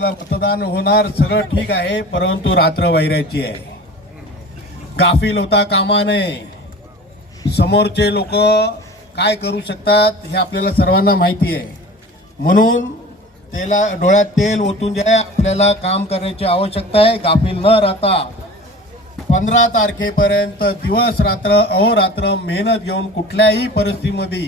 मतदान होणार सगळं ठीक आहे, परंतु रात्र वैरायची आहे. गाफील होता कामा नये. समोरचे लोक काय करू शकतात हे आपल्याला सर्वांना माहिती आहे. म्हणून त्याला डोळ्यात तेल ओतून जे आपल्याला काम करण्याची आवश्यकता आहे. गाफील न राहता 15 तारखेपर्यंत दिवस रात्र अहोरात्र मेहनत घेऊन कुठल्याही परिस्थितीमध्ये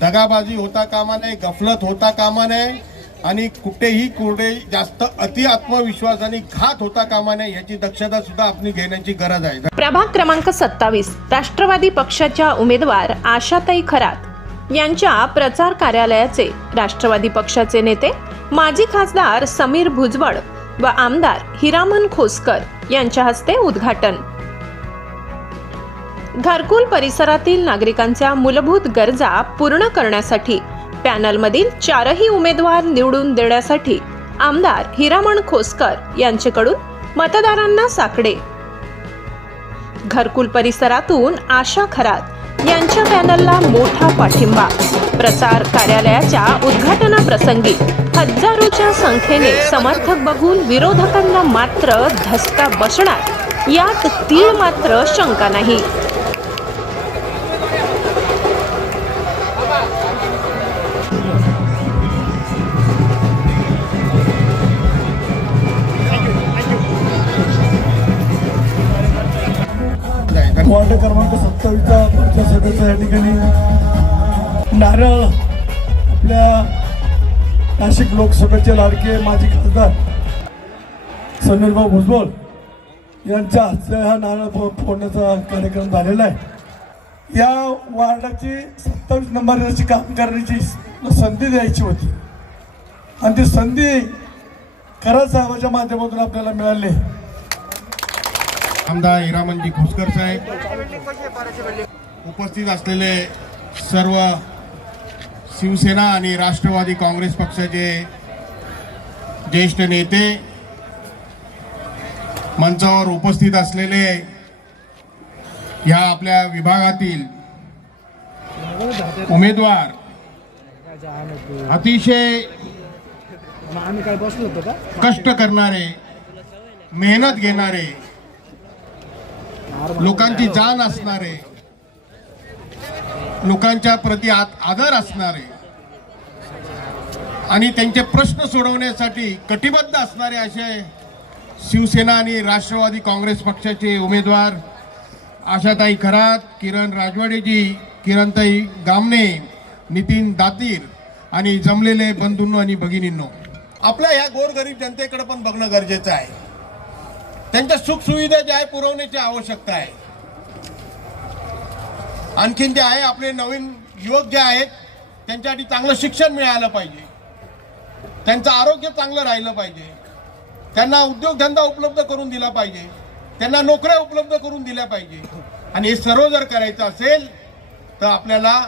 दगाबाजी होता कामा नये, गफलत होता कामा नये आणि कुठे जास्त अति आत्मविश्वासाने घात होता कामा नये याची दक्षता सुद्धा आपण घेण्याची गरज आहे. प्रभाग क्रमांक 27 राष्ट्रवादी पक्षाच्या उमेदवार आशाताई खरात यांच्या प्रचार कार्यालयाचे राष्ट्रवादी पक्षाचे नेते माजी खासदार समीर भुजबळ व आमदार हिरामन खोसकर यांच्या हस्ते उद्घाटन. घरकुल परिसरातील नागरिकांच्या मूलभूत गरजा पूर्ण करण्यासाठी पॅनलमधील 4ही उमेदवार निवडून देण्यासाठी आमदार हिरामन खोसकर यांच्याकडून मतदारांना साकडे. घरकुल परिसरातून आशा खरात यांच्या पॅनलला मोठा पाठिंबा. प्रचार कार्यालयाच्या उद्घाटनाप्रसंगी हजारोच्या संख्येने समर्थक बघून विरोधकांना मात्र धसका बसणार यात तीळ मात्र शंका नाही. वार्ड क्रमांक 27चा पुढच्या सभेचा या ठिकाणी नारळ आपल्या नाशिक लोकसभेचे लाडके माजी खासदार समीरभाऊ भुजबळ यांच्या हस्ते हा नारळ फोडण्याचा कार्यक्रम झालेला आहे. या वार्डाची 27 नंबरची काम करण्याची संधी द्यायची होती आणि ती संधी खरंच साहेबाच्या माध्यमातून आपल्याला मिळाली. आमदार हिरामनजी खोसकर साहेब, उपस्थित असलेले सर्व शिवसेना आणि राष्ट्रवादी काँग्रेस पक्षाचे ज्येष्ठ नेते, मंचावर उपस्थित असलेले ह्या आपल्या विभागातील उमेदवार, अतिशय कष्ट करणारे, मेहनत घेणारे, लोकांची जाण असणारे, लोकांच्या प्रति आदर असणारे आणि त्यांचे प्रश्न सोडवण्यासाठी कटिबद्ध असणारे असे शिवसेना आणि राष्ट्रवादी काँग्रेस पक्षाचे उमेदवार आशाताई खरात, किरण राजवाडेजी, किरणताई गामणे, नितीन दातीर आणि जमलेले बंधूंनो आणि भगिनींनो, आपल्या ह्या गोरगरीब जनतेकडे पण बघणं गरजेचं आहे. त्यांच्या सुखसुविधा ज्या आहे पुरवण्याची आवश्यकता आहे. आणखीन जे आहे आपले नवीन युवक जे आहेत त्यांच्यासाठी चांगलं शिक्षण मिळालं पाहिजे, त्यांचं आरोग्य चांगलं राहिलं पाहिजे, त्यांना उद्योगधंदा उपलब्ध करून दिला पाहिजे, त्यांना नोकऱ्या उपलब्ध करून दिल्या पाहिजे. आणि हे सर्व जर करायचं असेल तर आपल्याला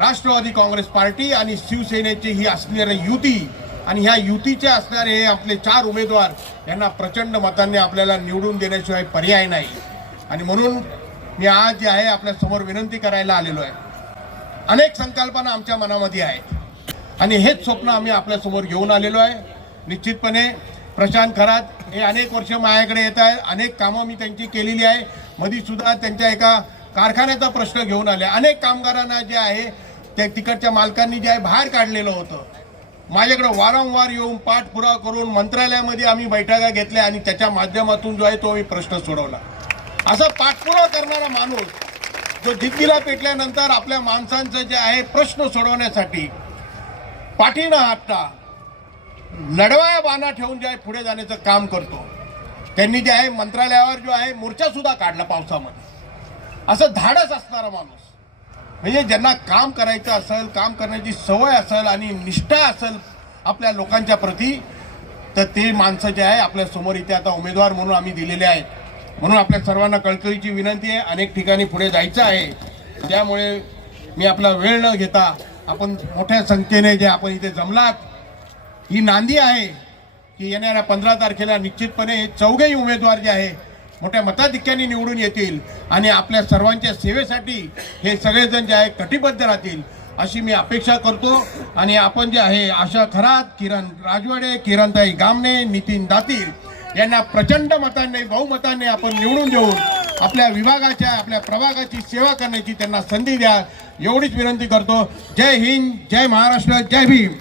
राष्ट्रवादी काँग्रेस पार्टी आणि शिवसेनेची ही असणारी युती आणि ह्या युतीचे असणारे हे आपले 4 उमेदवार यांना प्रचंड मतांनी आपल्याला निवडून देण्याशिवाय पर्याय नाही. आणि म्हणून मी आज जे आहे आपल्या समोर विनंती करायला आलेलो आहे. अनेक संकल्पना आमच्या मनामध्ये आहेत आणि हेच स्वप्न आम्ही आपल्या समोर घेऊन आलेलो आहे. निश्चितपणे प्रशांत खरात हे अनेक वर्ष माझ्याकडे येत आहे. अनेक कामं मी त्यांची केलेली आहे. मध्ये सुद्धा त्यांच्या एका कारखान्याचा प्रश्न घेऊन आले. अनेक कामगारांना जे आहे त्या तिकडच्या मालकांनी जे आहे बाहेर काढलेलं होतं. माझ्याकडे वारंवार येऊन पाठपुरावा करून मंत्रालयामध्ये आम्ही बैठका घेतल्या आणि त्याच्या माध्यमातून जो आहे तो आम्ही प्रश्न सोडवला. असा पाठपुरावा करणारा माणूस जो दिल्लीला पेटल्यानंतर आपल्या माणसांचं जे आहे प्रश्न सोडवण्यासाठी पाठी न हटता लढवाया बाणा ठेवून जे आहे पुढे जाण्याचं काम करतो. त्यांनी जे आहे मंत्रालयावर जो आहे मोर्चा सुद्धा काढला पावसामध्ये. असं धाडस असणारा माणूस म्हणजे ज्यांना काम करायचं असेल, काम करण्याची सवय असेल आणि निष्ठा असेल आपल्या लोकांच्या प्रती, तर ते माणसं जे आहे आपल्या समोर इथे आता उमेदवार म्हणून आम्ही दिलेले आहेत. म्हणून आपल्या सर्वांना कळकळीची विनंती आहे. अनेक ठिकाणी पुढे जायचं आहे. त्यामुळे मी आपला वेळ न घेता आपण मोठ्या संख्येने जे आपण इथे जमलात, ही नांदी आहे की येणाऱ्या 15 तारखेला निश्चितपणे हे 4ही उमेदवार जे आहे मोठ्या मताधिक्याने निवडून येतील आणि आपल्या सर्वांच्या सेवेसाठी हे सगळेजण जे आहे कटिबद्ध राहतील. अशी मी अपेक्षा करतो. आणि आपण जे आहे आशा खरात, किरण राजवाडे, किरणताई गामणे, नितीन दातीर यांना प्रचंड मतांनी, बहुमतांनी आपण निवडून देऊन आपल्या विभागाच्या, आपल्या प्रभागाची सेवा करण्याची त्यांना संधी द्या, एवढीच विनंती करतो. जय हिंद, जय महाराष्ट्र, जय भीम.